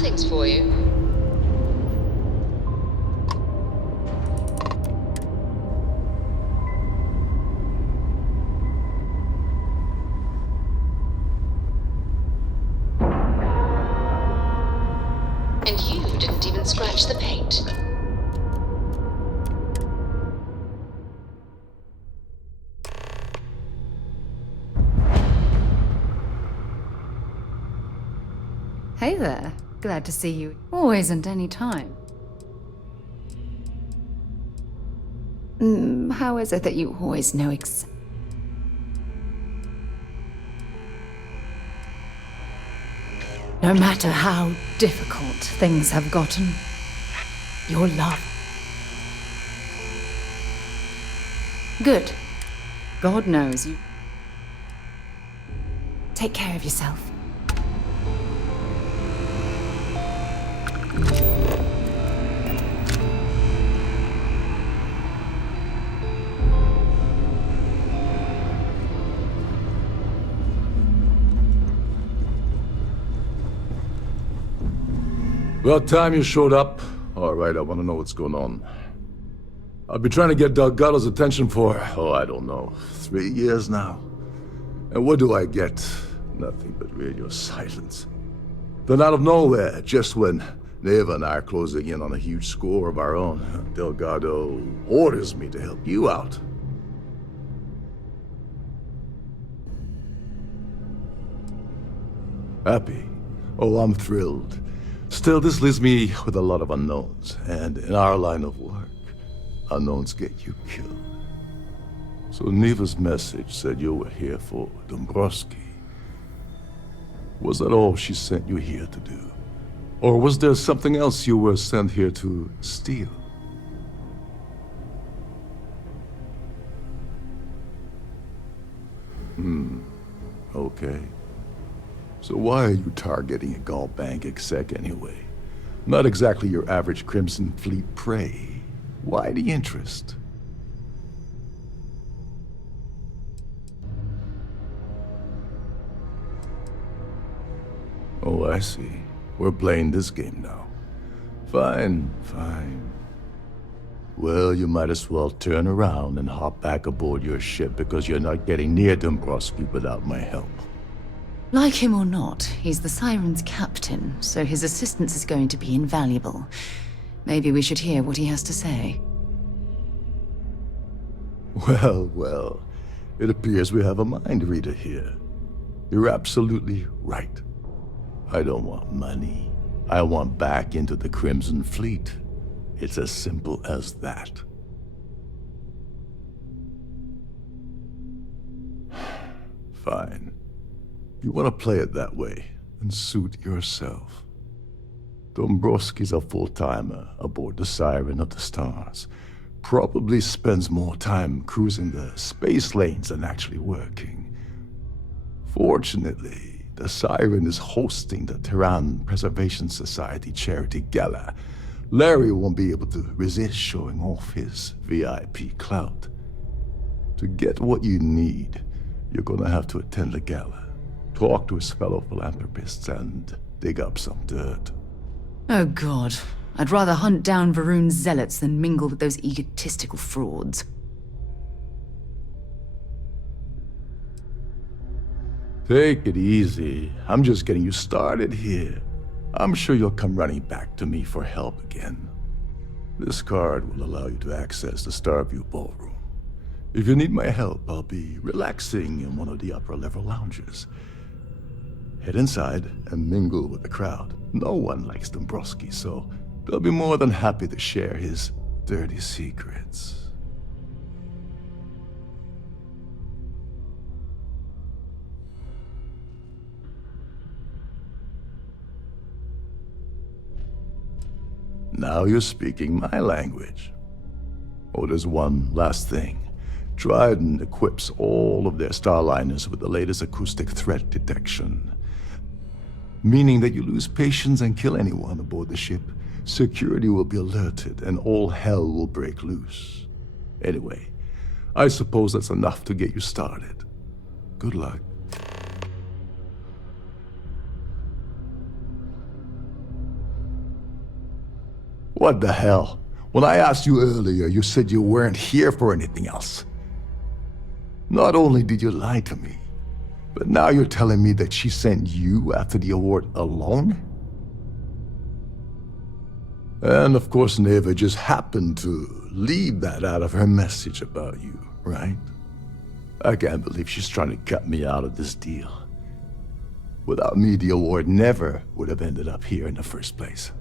things for you. And you didn't even scratch the paint. Hey there. Glad to see you. Always and any time. How is it that you always know No matter how difficult things have gotten, your love. Good. God knows you. Take care of yourself. About time you showed up. All right, I want to know what's going on. I've been trying to get Delgado's attention for, I don't know, 3 years now. And what do I get? Nothing but radio silence. Then out of nowhere, just when Neva and I are closing in on a huge score of our own, Delgado orders me to help you out. Happy? Oh, I'm thrilled. Still, this leaves me with a lot of unknowns, and in our line of work, unknowns get you killed. So Neva's message said you were here for Dombrowski. Was that all she sent you here to do? Or was there something else you were sent here to steal? Okay. So why are you targeting a Gallbank exec anyway? Not exactly your average Crimson Fleet prey. Why the interest? Oh, I see. We're playing this game now. Fine, fine. Well, you might as well turn around and hop back aboard your ship because you're not getting near Dombrowski without my help. Like him or not, he's the Siren's captain, so his assistance is going to be invaluable. Maybe we should hear what he has to say. Well, well. It appears we have a mind reader here. You're absolutely right. I don't want money. I want back into the Crimson Fleet. It's as simple as that. Fine. You want to play it that way, and suit yourself. Dombrowski's a full-timer aboard the Siren of the Stars. Probably spends more time cruising the space lanes than actually working. Fortunately, the Siren is hosting the Terran Preservation Society charity gala. Larry won't be able to resist showing off his VIP clout. To get what you need, you're gonna have to attend the gala, talk to his fellow philanthropists, and dig up some dirt. Oh God. I'd rather hunt down Varun's zealots than mingle with those egotistical frauds. Take it easy. I'm just getting you started here. I'm sure you'll come running back to me for help again. This card will allow you to access the Starfield ballroom. If you need my help, I'll be relaxing in one of the upper-level lounges. Head inside and mingle with the crowd. No one likes Dombrowski, so they'll be more than happy to share his dirty secrets. Now you're speaking my language. Oh, there's one last thing. Trident equips all of their starliners with the latest acoustic threat detection. Meaning that you lose patience and kill anyone aboard the ship, security will be alerted and all hell will break loose. Anyway, I suppose that's enough to get you started. Good luck. What the hell? When I asked you earlier, you said you weren't here for anything else. Not only did you lie to me, but now you're telling me that she sent you after the award alone? And of course, Neva just happened to leave that out of her message about you, right? I can't believe she's trying to cut me out of this deal. Without me, the award never would have ended up here in the first place.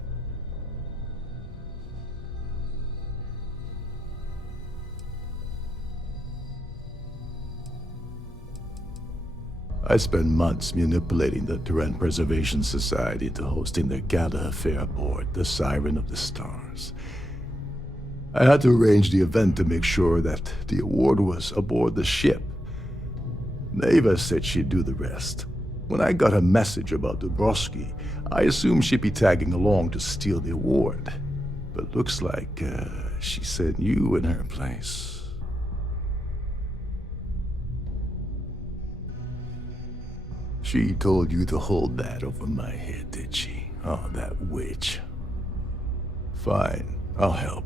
I spent months manipulating the Terran Preservation Society into hosting their gala affair aboard the Siren of the Stars. I had to arrange the event to make sure that the award was aboard the ship. Neva said she'd do the rest. When I got a message about Dubrovsky, I assumed she'd be tagging along to steal the award. But looks like she sent you in her place. She told you to hold that over my head, did she? Oh, that witch. Fine, I'll help.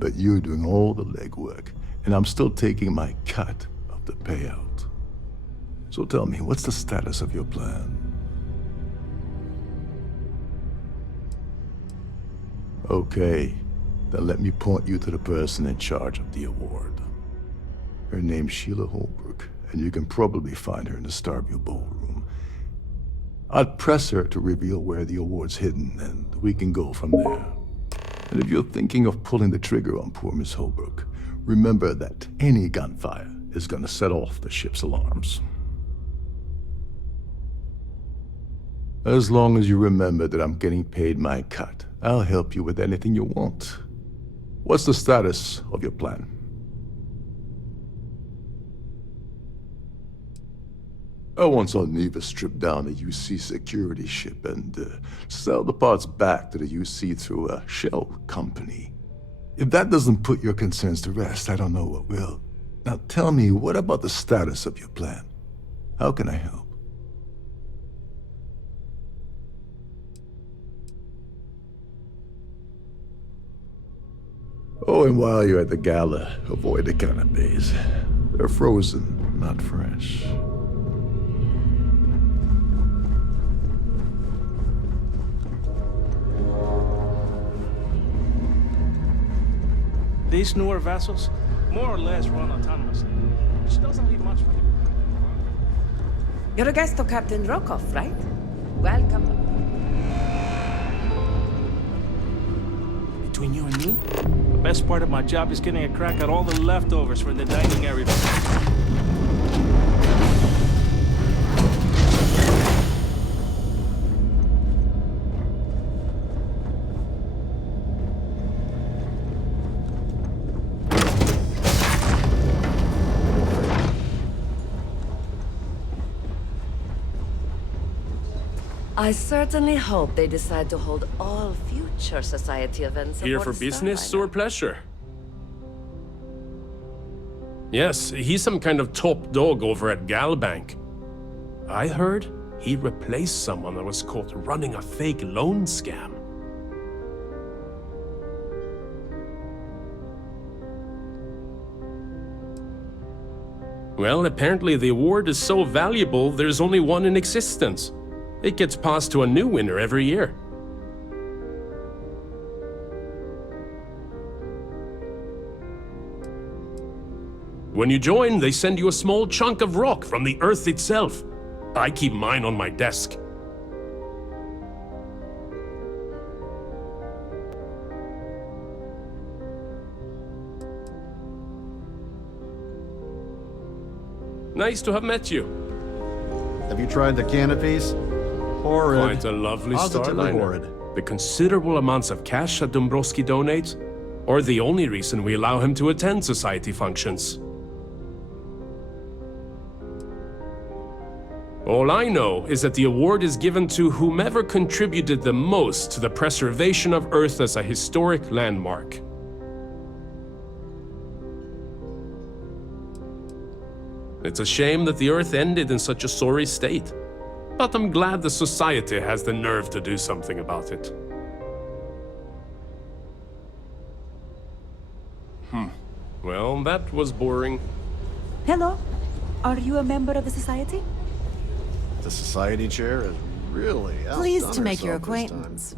But you're doing all the legwork, and I'm still taking my cut of the payout. So tell me, what's the status of your plan? Okay, then let me point you to the person in charge of the award. Her name's Sheila Holbrook, and you can probably find her in the Starfield ballroom. I'd press her to reveal where the award's hidden, and we can go from there. And if you're thinking of pulling the trigger on poor Miss Holbrook, remember that any gunfire is gonna set off the ship's alarms. As long as you remember that I'm getting paid my cut, I'll help you with anything you want. What's the status of your plan? I once saw Neva strip down a UC security ship and sell the parts back to the UC through a shell company. If that doesn't put your concerns to rest, I don't know what will. Now tell me, what about the status of your plan? How can I help? Oh, and while you're at the gala, avoid the canapes. They're frozen, not fresh. These newer vessels, more or less, run autonomously, which doesn't leave much for the... You're a guest of Captain Rokoff, right? Welcome. Between you and me, the best part of my job is getting a crack at all the leftovers from the dining area. I certainly hope they decide to hold all future society events Here aboard for the business Starliner. or pleasure? Yes, he's some kind of top dog over at Galbank. I heard he replaced someone that was caught running a fake loan scam. Well, apparently the award is so valuable, there's only one in existence. It gets passed to a new winner every year. When you join, they send you a small chunk of rock from the Earth itself. I keep mine on my desk. Nice to have met you. Have you tried the canopies? Horrid. Quite a lovely Positively Starliner. horrid. The considerable amounts of cash that Dombrowski donates are the only reason we allow him to attend society functions. All I know is that the award is given to whomever contributed the most to the preservation of Earth as a historic landmark. It's a shame that the Earth ended in such a sorry state, but I'm glad the society has the nerve to do something about it. Well, that was boring. Hello? Are you a member of the society? The society chair is really Pleased outdone to make your herself this time. acquaintance.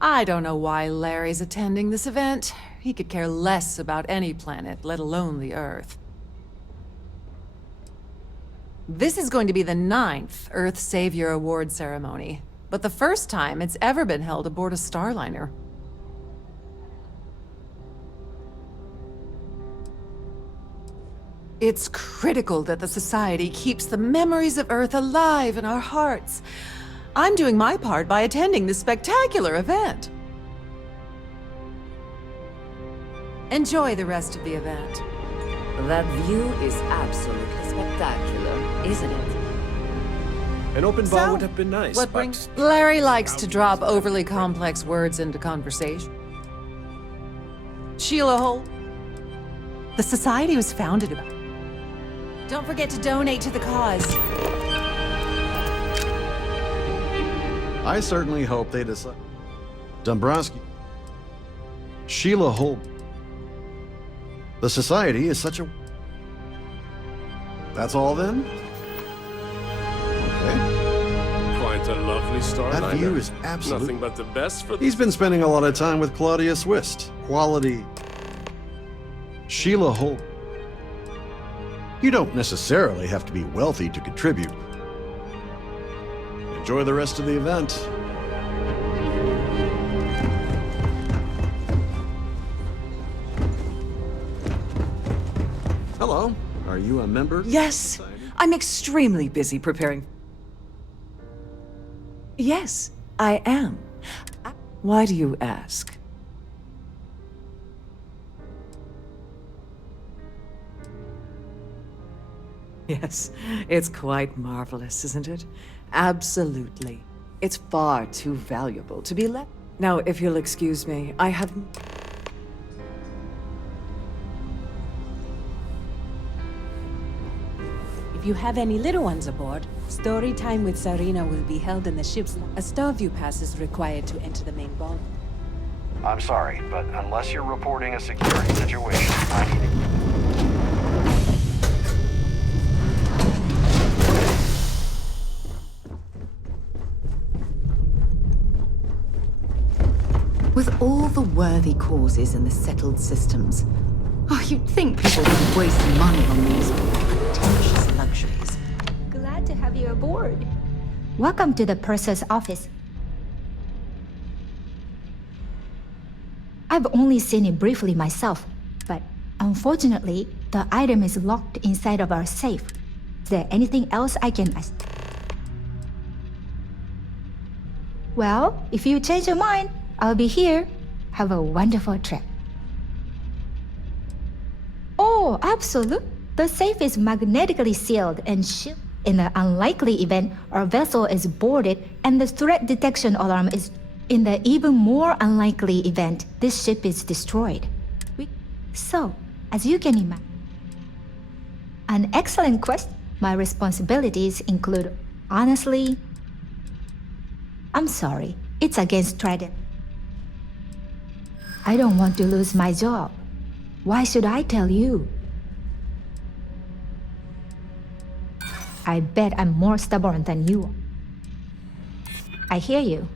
I don't know why Larry's attending this event. He could care less about any planet, let alone the Earth. This is going to be the 9th Earth Savior Award ceremony, but the first time it's ever been held aboard a Starliner. It's critical that the Society keeps the memories of Earth alive in our hearts. I'm doing my part by attending this spectacular event. Enjoy the rest of the event. That view is absolutely spectacular, isn't it? An open ball would have been nice, What but brings... Larry likes to drop overly complex words into conversation. Sheila Holt. The Society was founded about... Don't forget to donate to the cause. I certainly hope they decide. Dombrowski. Sheila Holt. The society is such a... That's all then? Okay. Quite a lovely Starliner. That view is absolute. Nothing but the best for the... He's been spending a lot of time with Claudia Swist. Quality. Sheila Holt. You don't necessarily have to be wealthy to contribute. Enjoy the rest of the event. Hello. Are you a member? of the Yes, society? I'm extremely busy preparing. Yes, I am. Why do you ask? Yes, it's quite marvelous, isn't it? Absolutely. It's far too valuable to be left. Now, if you'll excuse me, I have... If you have any little ones aboard, story time with Sarina will be held in the ship's... A Starview pass is required to enter the main ball. I'm sorry, but unless you're reporting a security situation, I need to... With all the worthy causes and the settled systems, you'd think people wouldn't waste money on these pretentious luxuries. Glad to have you aboard. Welcome to the purser's office. I've only seen it briefly myself, but unfortunately, the item is locked inside of our safe. Is there anything else I can ask? Well, if you change your mind, I'll be here. Have a wonderful trip. Oh, absolutely. The safe is magnetically sealed and shielded. In the unlikely event our vessel is boarded and the threat detection alarm is... In the even more unlikely event this ship is destroyed. So, as you can imagine... An excellent question. My responsibilities include... Honestly... I'm sorry. It's against Trident. I don't want to lose my job. Why should I tell you? I bet I'm more stubborn than you are. I hear you.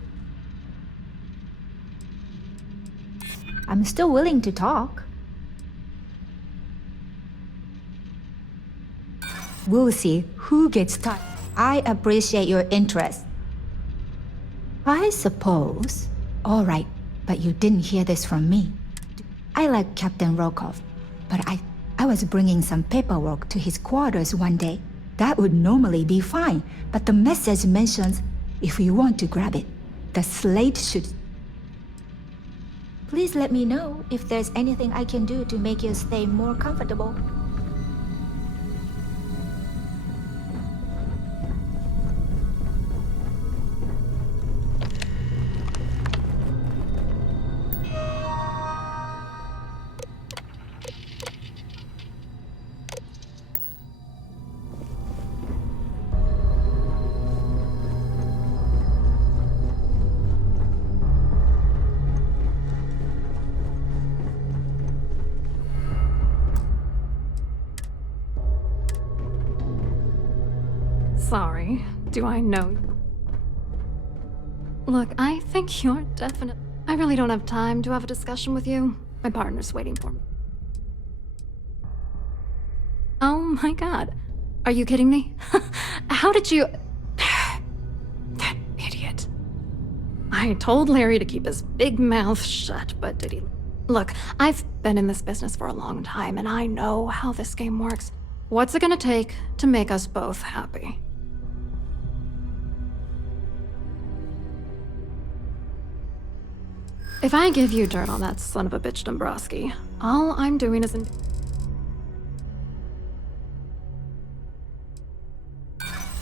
I'm still willing to talk. We'll see who gets touched. I appreciate your interest. I suppose. All right, but you didn't hear this from me. I like Captain Rokov, but I was bringing some paperwork to his quarters one day. That would normally be fine, but the message mentions if you want to grab it, the slate should... Please let me know if there's anything I can do to make your stay more comfortable. Sorry. Do I know you? Look, I think you're definite. I really don't have time to have a discussion with you. My partner's waiting for me. Oh my god. Are you kidding me? How did you... That idiot. I told Larry to keep his big mouth shut, but did he... Look, I've been in this business for a long time, and I know how this game works. What's it gonna take to make us both happy? If I give you dirt on that son of a bitch Dombrowski, all I'm doing is...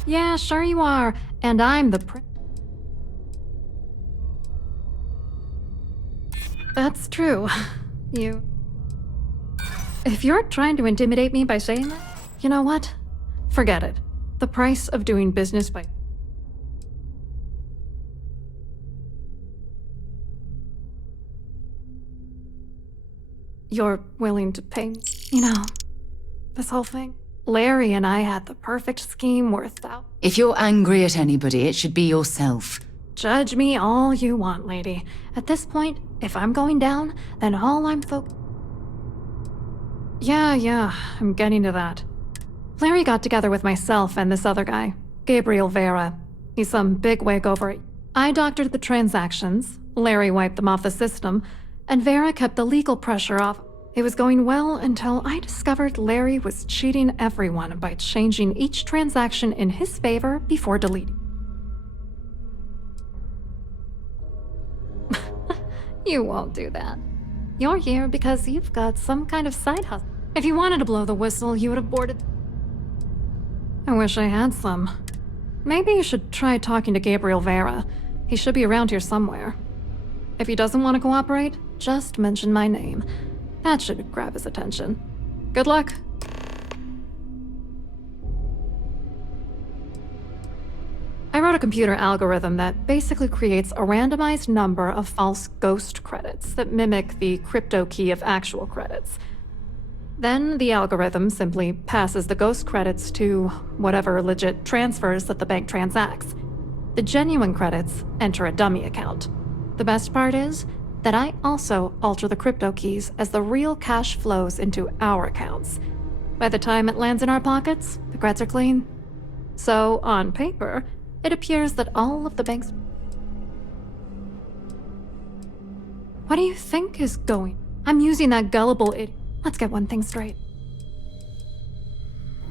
Yeah, sure you are. And I'm the That's true. You... If you're trying to intimidate me by saying that, you know what? Forget it. The price of doing business by... You're willing to pay me, you know, this whole thing. Larry and I had the perfect scheme worth out. If you're angry at anybody, it should be yourself. Judge me all you want, lady. At this point, if I'm going down, then all I'm Yeah, I'm getting to that. Larry got together with myself and this other guy, Gabriel Vera. He's some bigwig over it. I doctored the transactions, Larry wiped them off the system, and Vera kept the legal pressure off. It was going well until I discovered Larry was cheating everyone by changing each transaction in his favor before deleting. You won't do that. You're here because you've got some kind of side hustle. If you wanted to blow the whistle, you would have boarded. I wish I had some. Maybe you should try talking to Gabriel Vera. He should be around here somewhere. If he doesn't want to cooperate, just mention my name. That should grab his attention. Good luck. I wrote a computer algorithm that basically creates a randomized number of false ghost credits that mimic the crypto key of actual credits. Then the algorithm simply passes the ghost credits to whatever legit transfers that the bank transacts. The genuine credits enter a dummy account. The best part is that I also alter the crypto keys as the real cash flows into our accounts. By the time it lands in our pockets, the creds are clean. So, on paper, it appears that all of the bank's... What do you think is going? I'm using that gullible idiot. Let's get one thing straight.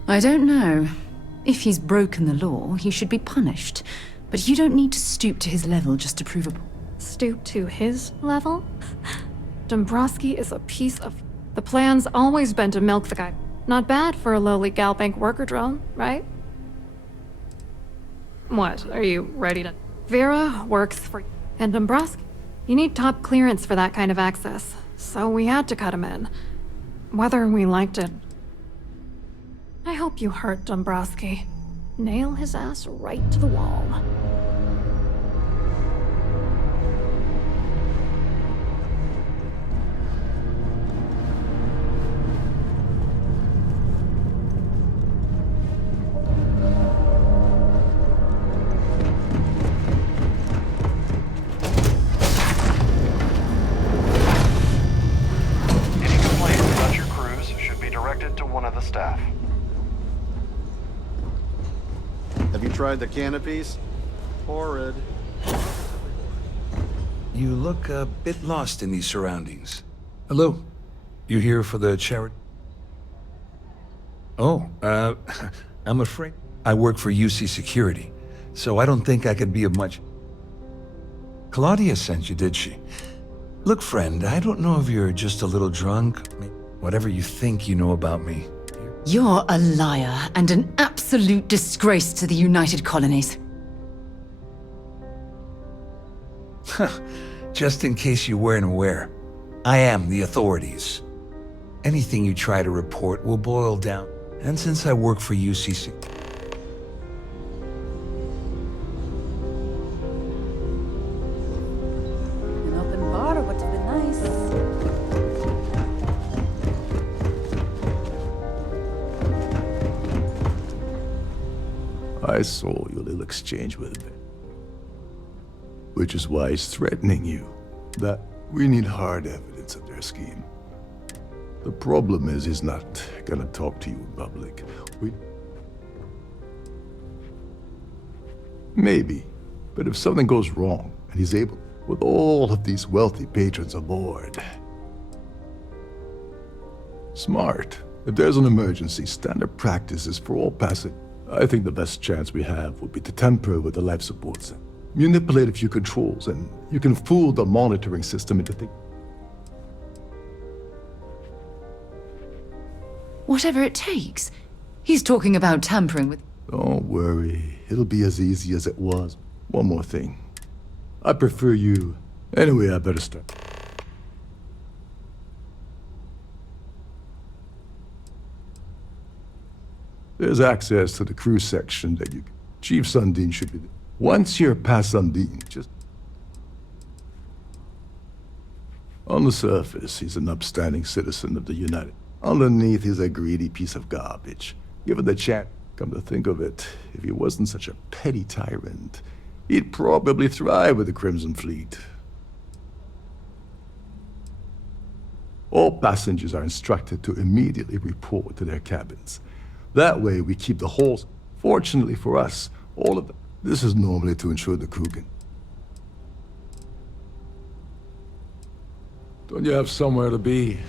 I don't know. If he's broken the law, he should be punished. But you don't need to stoop to his level just to prove a... Stoop to his level? Dombrowski is a piece of... The plan's always been to milk the guy. Not bad for a lowly Galbank worker drone, right? What, are you ready to... Vera works for... And Dombrowski, you need top clearance for that kind of access. So we had to cut him in. Whether we liked it. I hope you hurt Dombrowski. Nail his ass right to the wall. Staff. Have you tried the canopies? Horrid. You look a bit lost in these surroundings. Hello? You here for the charity? Oh, I'm afraid I work for UC Security, so I don't think I could be of much... Claudia sent you, did she? Look, friend, I don't know if you're just a little drunk. Whatever you think you know about me. You're a liar and an absolute disgrace to the United Colonies. Just in case you weren't aware, I am the authorities. Anything you try to report will boil down. And since I work for UCC... An open bar would have been nice. I saw your little exchange with him. Which is why he's threatening you. That we need hard evidence of their scheme. The problem is he's not gonna talk to you in public. Maybe, but if something goes wrong and he's able, with all of these wealthy patrons aboard. Smart. If there's an emergency, standard practice is for all passengers. I think the best chance we have would be to tamper with the life support center. Manipulate a few controls, and you can fool the monitoring system into thinking. Whatever it takes. He's talking about tampering with... Don't worry. It'll be as easy as it was. One more thing. I prefer you. Anyway, I better start. There's access to the crew section that you... Chief Sundin should be there. Once you're past Sundin, just... On the surface, he's an upstanding citizen of the United. Underneath, he's a greedy piece of garbage. Given the chance, come to think of it, if he wasn't such a petty tyrant, he'd probably thrive with the Crimson Fleet. All passengers are instructed to immediately report to their cabins. That way, we keep the whole... Fortunately for us, all of them. This is normally to ensure the crew can... Don't you have somewhere to be?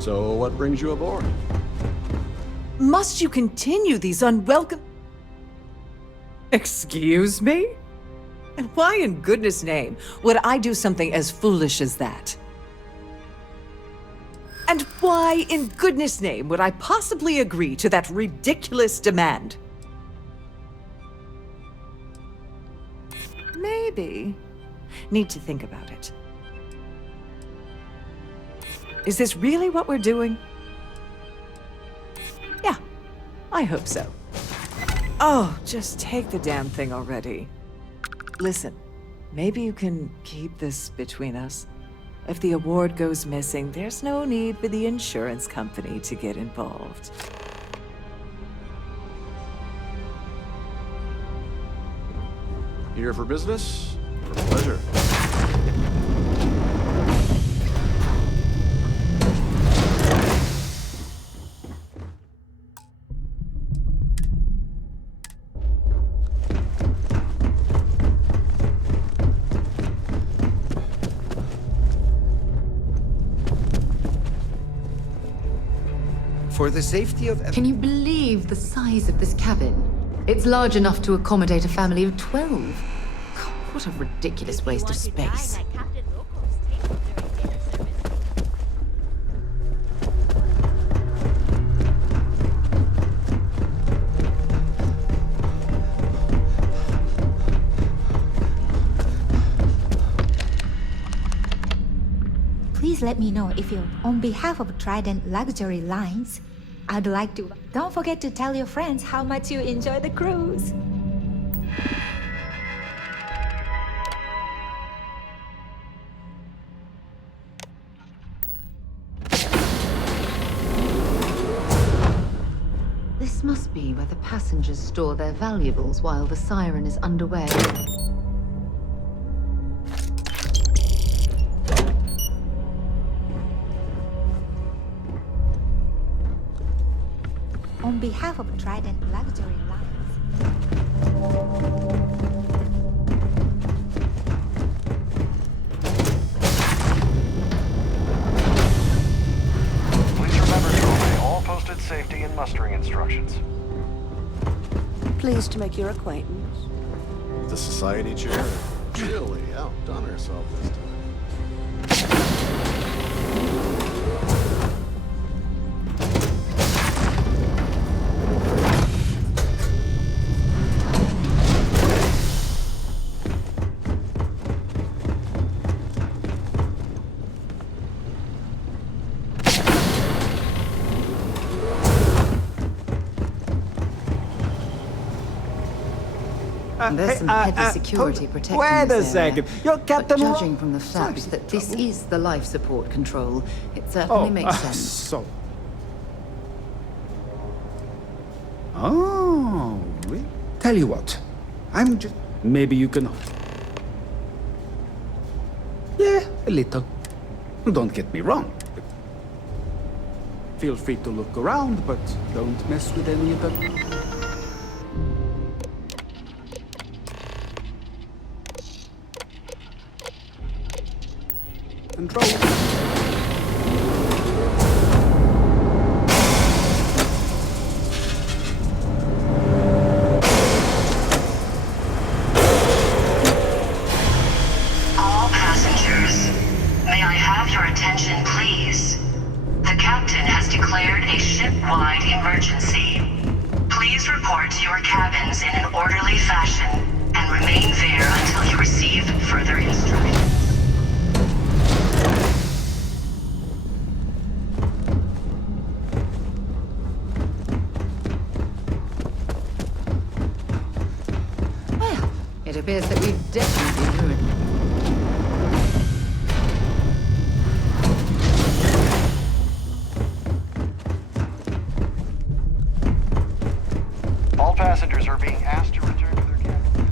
So, what brings you aboard? Must you continue these unwelcome... Excuse me? And why in goodness name would I do something as foolish as that? And why in goodness name would I possibly agree to that ridiculous demand? Maybe. Need to think about it. Is this really what we're doing? Yeah, I hope so. Oh, just take the damn thing already. Listen, maybe you can keep this between us. If the award goes missing, there's no need for the insurance company to get involved. Here for business? For pleasure. For the safety of... Can you believe the size of this cabin? It's large enough to accommodate a family of 12. God, what a ridiculous waste of space. Please let me know if you, on behalf of Trident Luxury Lines, I'd like to. Don't forget to tell your friends how much you enjoy the cruise. This must be where the passengers store their valuables while the siren is underway. On behalf of Trident Luxury Lines. Please remember to obey all posted safety and mustering instructions. Pleased to make your acquaintance. The society chair really outdone herself this time. There's some heavy security protecting Wait a this area. second. You're Captain... But judging from the fact that this is the life support control, it certainly makes sense. Oh, tell you what, I'm just... Maybe you can... Yeah, a little. Don't get me wrong. Feel free to look around, but don't mess with any of the... Control. All passengers, may I have your attention, please? The captain has declared a ship-wide emergency. Please report to your cabins in an orderly fashion and remain there until you receive further instructions. It appears that we've definitely ruined. All passengers are being asked to return to their cabins.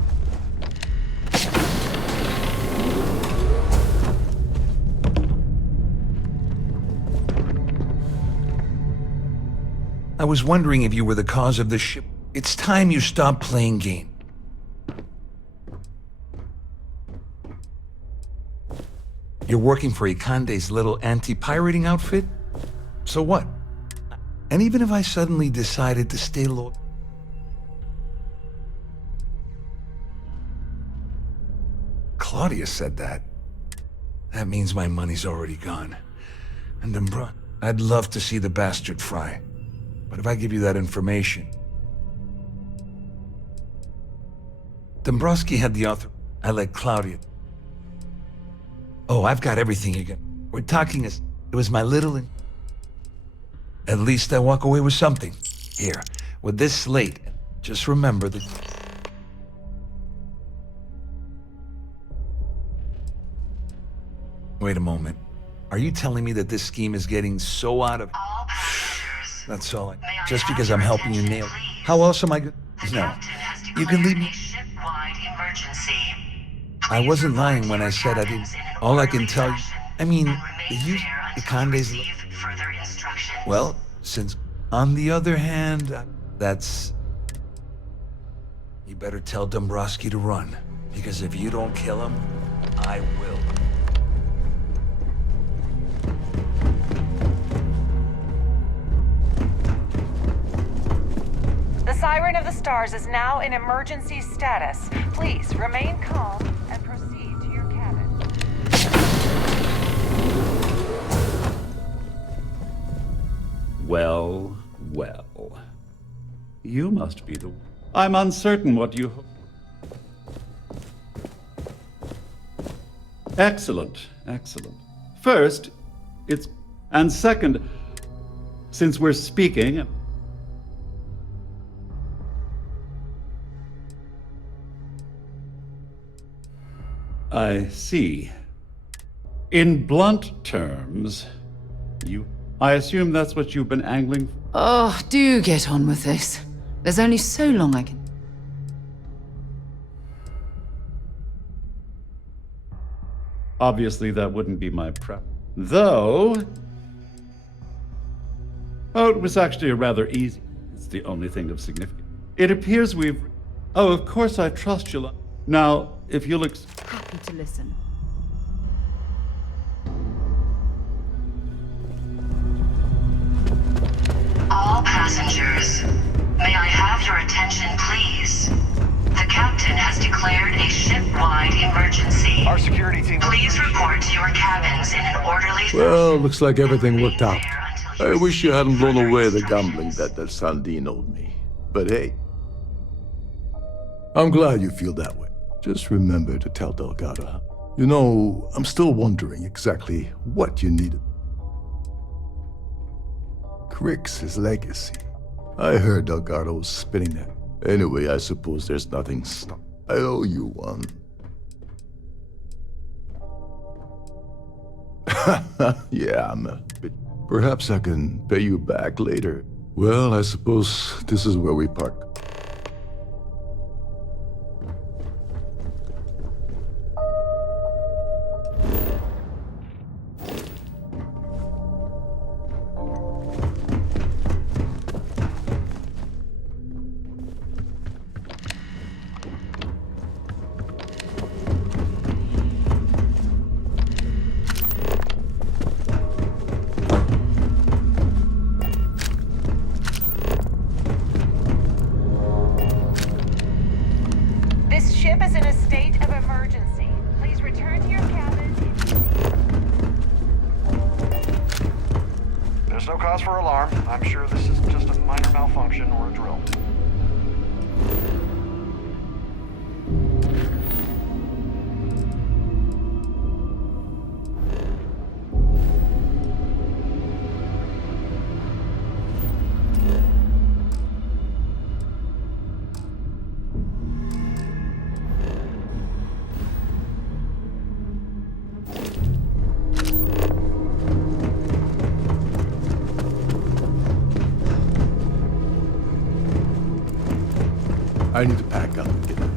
I was wondering if you were the cause of the ship. It's time you stop playing games. You're working for Ikande's little anti-pirating outfit? So what? And even if I suddenly decided to stay low... Claudia said that. That means my money's already gone. And I'd love to see the bastard fry. But if I give you that information... Dombrowski had the author. I let Claudia... Oh, I've got everything you get. We're talking as... It was my little... At least I walk away with something. Here, with this slate, just remember that... Wait a moment. Are you telling me that this scheme is getting so out of... That's all just because I'm helping you nail... How else am I good? No. You can leave me... I wasn't lying when I said I didn't... All I can tell you... I mean, you... Ikande's... Well, since... On the other hand, that's... You better tell Dombrowski to run. Because if you don't kill him, I will. The Siren of the Stars is now in emergency status. Please remain calm and proceed to your cabin. Well, well. You must be the... I'm uncertain what you... Excellent, excellent. First, it's... And second, since we're speaking... I see. In blunt terms, I assume that's what you've been angling for? Oh, do get on with this. There's only so long I can... Obviously, that wouldn't be my prep. Though... Oh, it was actually a rather easy. It's the only thing of significance. It appears we've... Oh, of course I trust you. Now, if you'll... Happy to listen. All passengers, may I have your attention, please? The captain has declared a ship-wide emergency. Our security team... Please report to your cabins in an orderly fashion. Well, looks like everything worked out. I wish you hadn't blown away the gambling bet that Sandine owed me. But hey, I'm glad you feel that way. Just remember to tell Delgado. You know, I'm still wondering exactly what you needed. Crix's legacy. I heard Delgado was spinning that. Anyway, I suppose there's nothing stuck. I owe you one. Yeah, I'm a bit... Perhaps I can pay you back later. Well, I suppose this is where we park. This ship is in a state of emergency. Please return to your cabin. There's no cause for alarm. I'm sure this is just a minor malfunction or a drill. I need to pack up and get ready.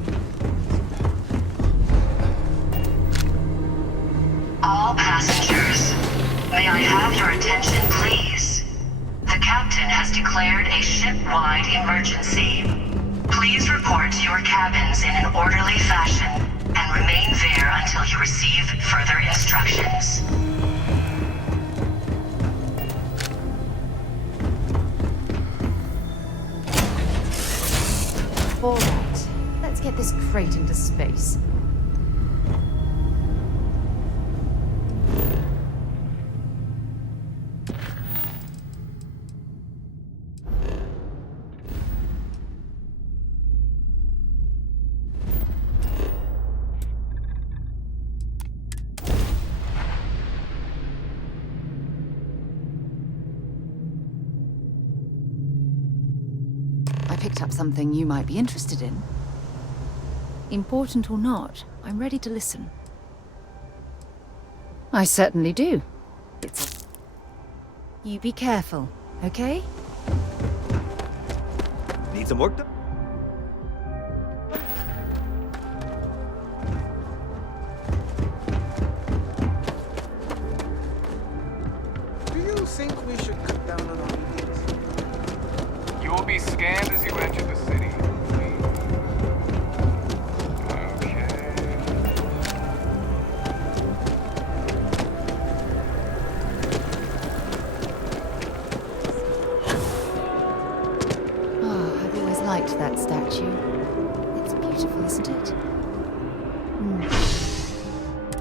All passengers, may I have your attention, please? The captain has declared a ship-wide emergency. Please report to your cabins in an orderly fashion and remain there until you receive further instructions. All right, let's get this crate into space. I picked up something you might be interested in. Important or not, I'm ready to listen. I certainly do. You be careful, okay? Need some work done? Do you think we should cut down on our meetings? You will be scanned as you enter the city. Oh, I've always liked that statue. It's beautiful, isn't it?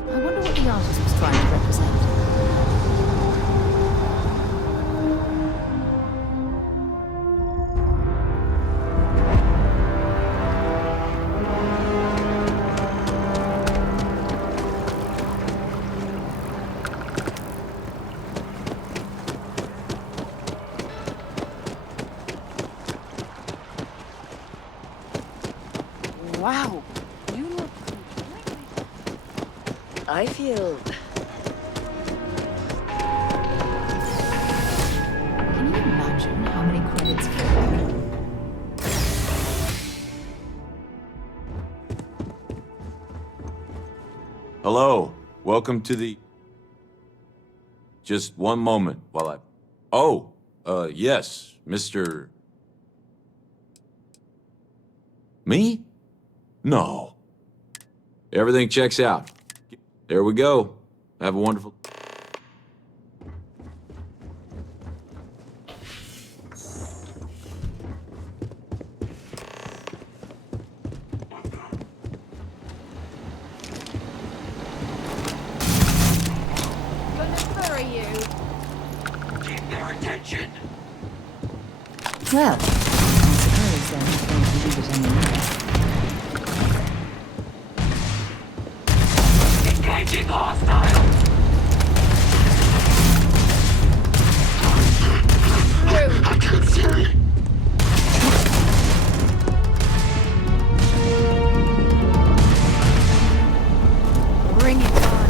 I wonder what the artist was trying to represent. Wow, you look I feel... Can you imagine how many credits for Hello, welcome to the... Just one moment while I... Oh, yes, Mr... Me? No. Everything checks out. There we go. Have a wonderful... Well, I suppose they're not going to leave it anymore. Engaging hostile. I can see. Bring it on.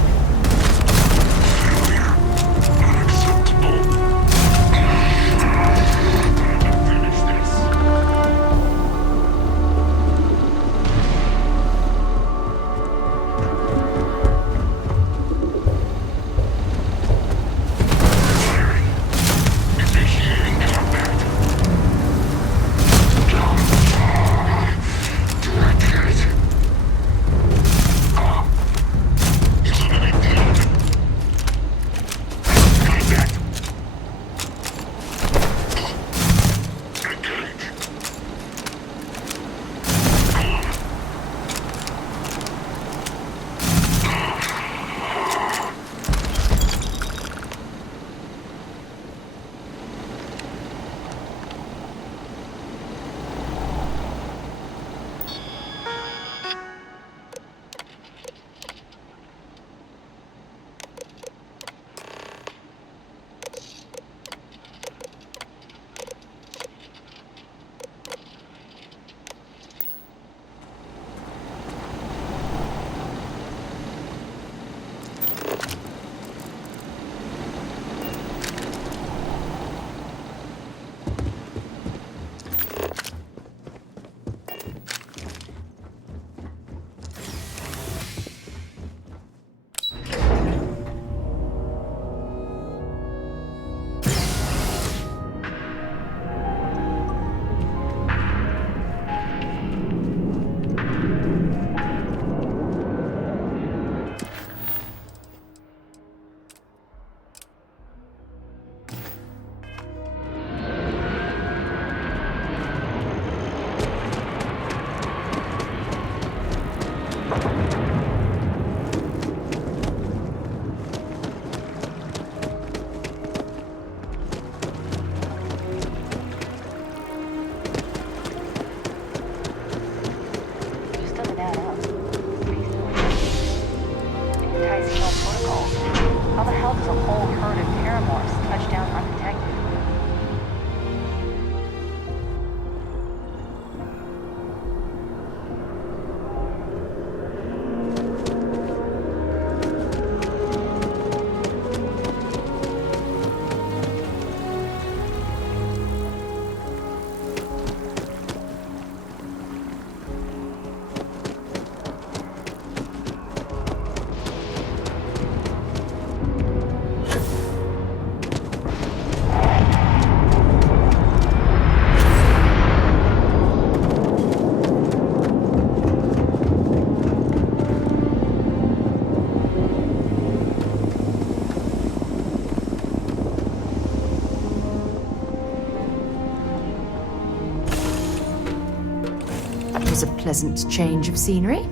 That was a pleasant change of scenery.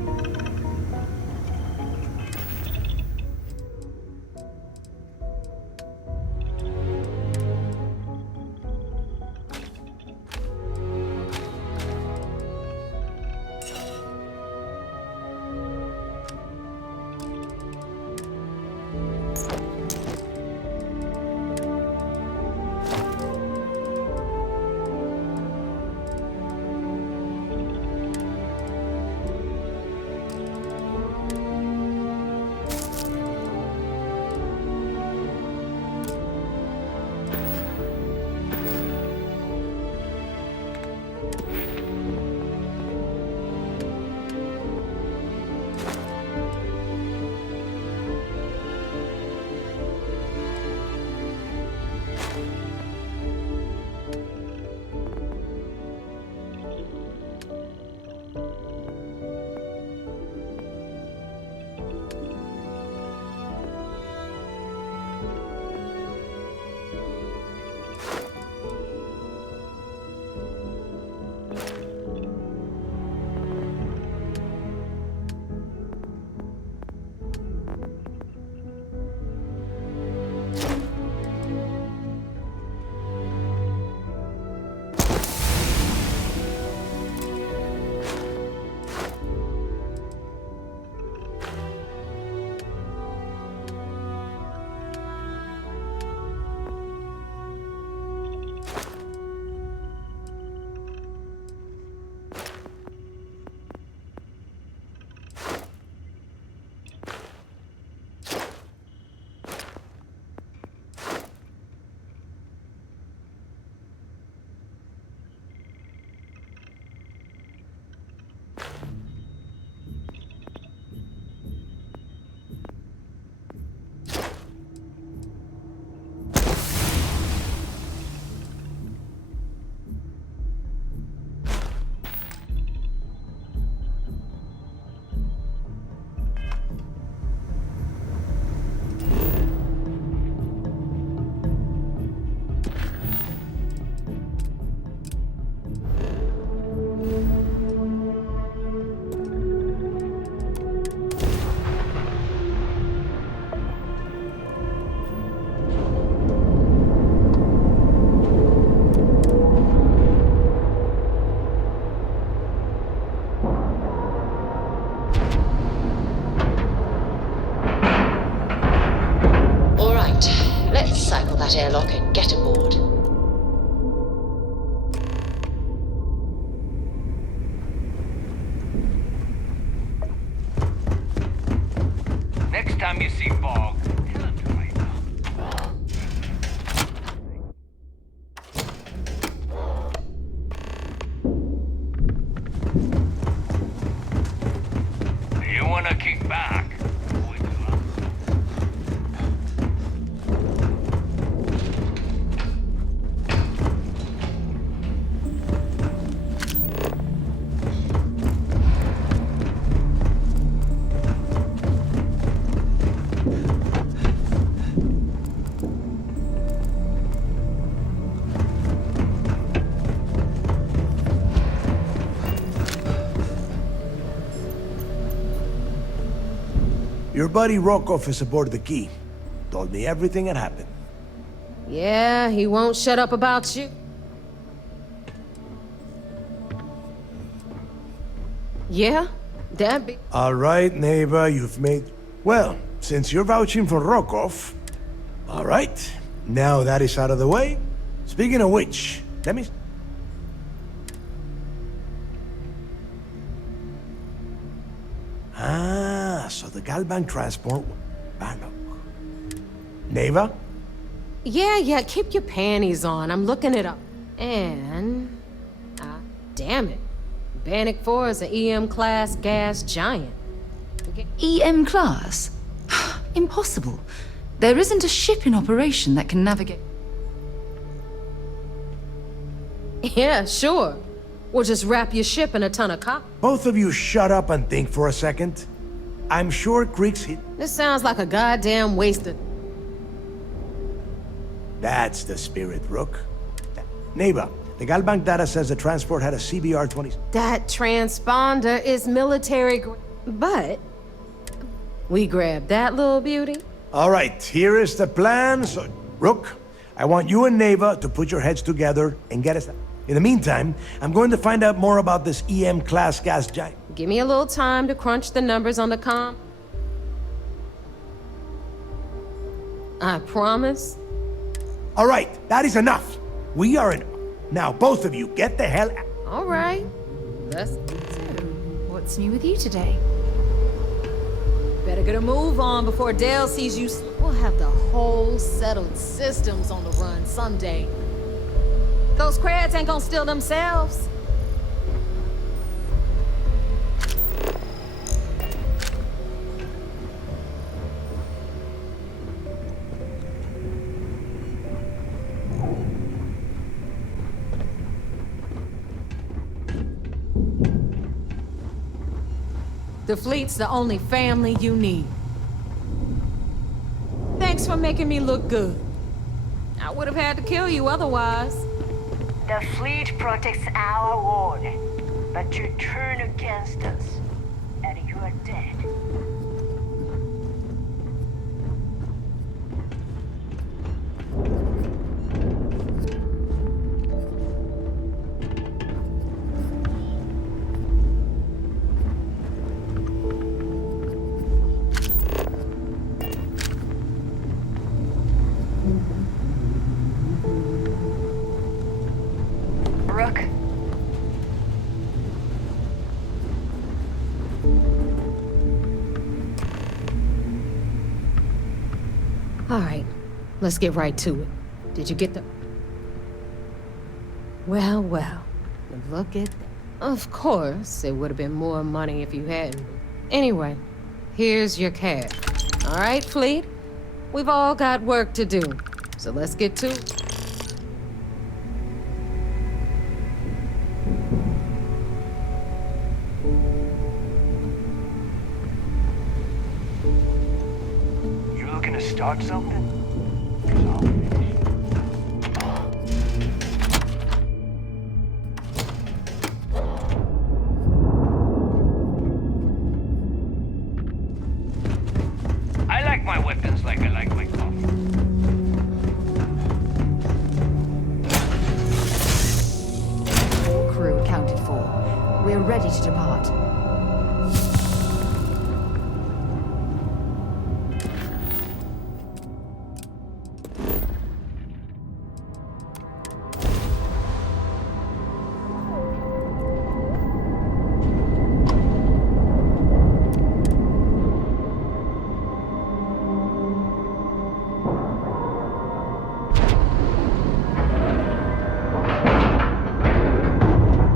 that airlock and get aboard. Next time you see fog, tell him to wait up. You wanna kick back? Your buddy Rokov is aboard the Key. Told me everything that happened. Yeah, he won't shut up about you. Yeah, that be... All right, neighbor, you've made... Well, since you're vouching for Rokov... All right, now that is out of the way. Speaking of which, let me... So the Galbank transport... Bannock. Neva? Yeah, keep your panties on. I'm looking it up. And... damn it. Bannock 4 is an EM-class gas giant. EM class? Impossible. There isn't a ship in operation that can navigate... Yeah, sure. We'll just wrap your ship in a ton of copper. Both of you shut up and think for a second. I'm sure Creek's hit... This sounds like a goddamn waste of... That's the spirit, Rook. Neighbor, The Galbank data says the transport had a CBR-20. That transponder is military but we grabbed that little beauty. All right, here is the plan. So, Rook, I want you and Neva to put your heads together and get us... In the meantime, I'm going to find out more about this EM-class gas giant. Give me a little time to crunch the numbers on the comm. I promise. All right, that is enough. We are in... Now, both of you, get the hell out. All right. Let's... What's new with you today? Better get a move on before Dale sees you. We'll have the whole settled systems on the run someday. Those creds ain't gonna steal themselves. The fleet's the only family you need. Thanks for making me look good. I would have had to kill you otherwise. The fleet protects our ward, but you turn against us, and you are dead. Rook. All right, let's get right to it. Did you get the... Well, look at that. Of course, it would have been more money if you hadn't. Anyway, here's your cash. All right, Fleet? We've all got work to do, so let's get to it. You looking to start something? I like my weapons like I like my coffee. Crew accounted for. We're ready to depart.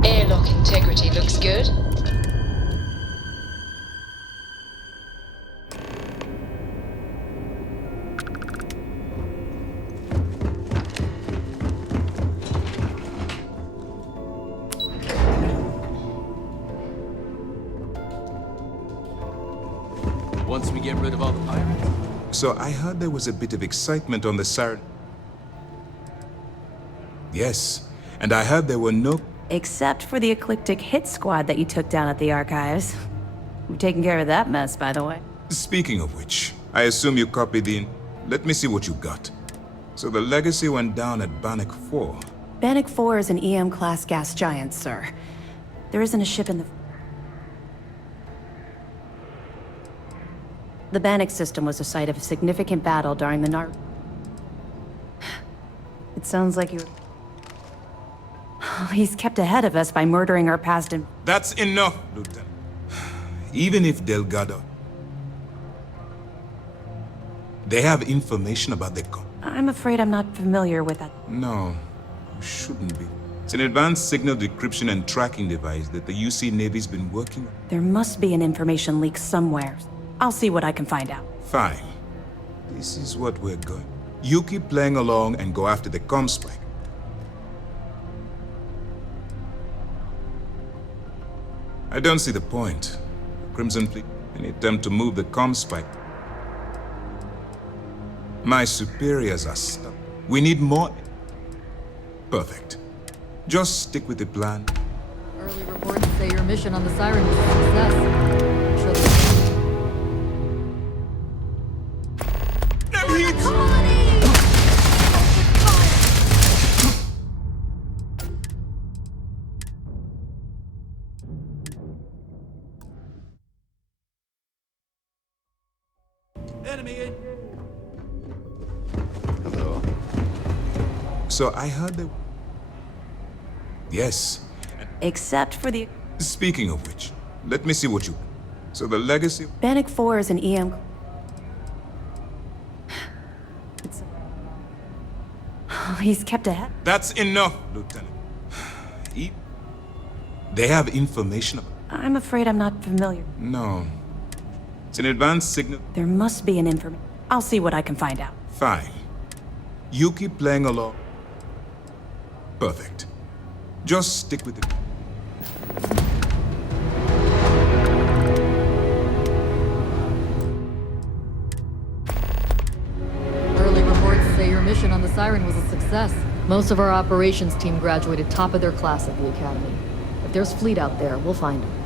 Airlock integrity looks good. Once we get rid of all the pirates. So I heard there was a bit of excitement on the Siren. Yes, and I heard there were no... Except for the eclectic hit squad that you took down at the archives. We're taking care of that mess, by the way. Speaking of which, I assume you copied the... Let me see what you got. So the Legacy went down at Bannock 4. Bannock 4 is an EM-class gas giant, sir. There isn't a ship in the... The Bannock system was the site of a significant battle during the It sounds like you... He's kept ahead of us by murdering our past and... That's enough, Lieutenant. Even if Delgado... They have information about the... I'm afraid I'm not familiar with that. No, you shouldn't be. It's an advanced signal decryption and tracking device that the UC Navy's been working on. There must be an information leak somewhere. I'll see what I can find out. Fine. This is what we're going. You keep playing along and go after the comm spike. I don't see the point. Crimson Fleet, any attempt to move the comm spike. My superiors are stuck. We need more... Perfect. Just stick with the plan. Early reports say your mission on the Siren was a success. I'm sure Hello. So I heard that... Yes. Except for the... Speaking of which, let me see what you... So the legacy... Bannock 4 is an EM... It's... He's kept ahead. That's enough, Lieutenant. They have information about... I'm afraid I'm not familiar. No. It's an advanced signal... There must be an information. I'll see what I can find out. Fine. You keep playing along. Perfect. Just stick with it. early reports say your mission on the Siren was a success. Most of our operations team graduated top of their class at the Academy. If there's Fleet out there, we'll find him.